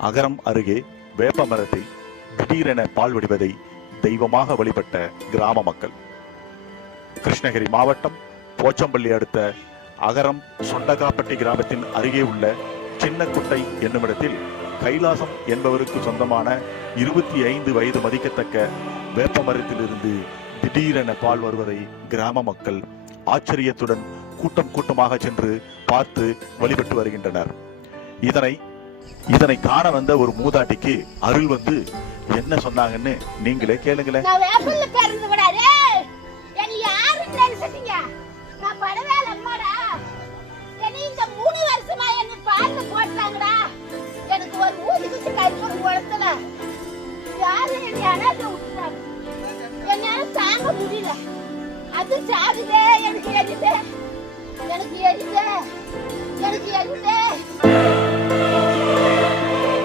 அகரம் அருகே வேப்ப மரத்தில் திடீரென பால் வடிவதை தெய்வமாக வழிபட்ட கிராம மக்கள். கிருஷ்ணகிரி மாவட்டம் போச்சம்பள்ளி அடுத்த அகரம் சொண்டகாப்பட்டி கிராமத்தின் அருகே உள்ள சின்னக்குட்டை என்னுமிடத்தில் கைலாசம் என்பவருக்கு சொந்தமான 25 வயது மதிக்கத்தக்க வேப்ப மரத்திலிருந்து திடீரென பால் வருவதை கிராம மக்கள் ஆச்சரியத்துடன் கூட்டம் கூட்டமாக சென்று பார்த்து வழிபட்டு வருகின்றனர். இதனை காண வந்த ஒரு மூதாட்டிக்கு அருள் வந்து என்ன சொன்னாங்கன்னு நீங்களே கேளுங்களேன். அது சாகுதே, எனக்கு எரியுதே, எனக்கு எரியுதே, எனக்கு எரியுதே.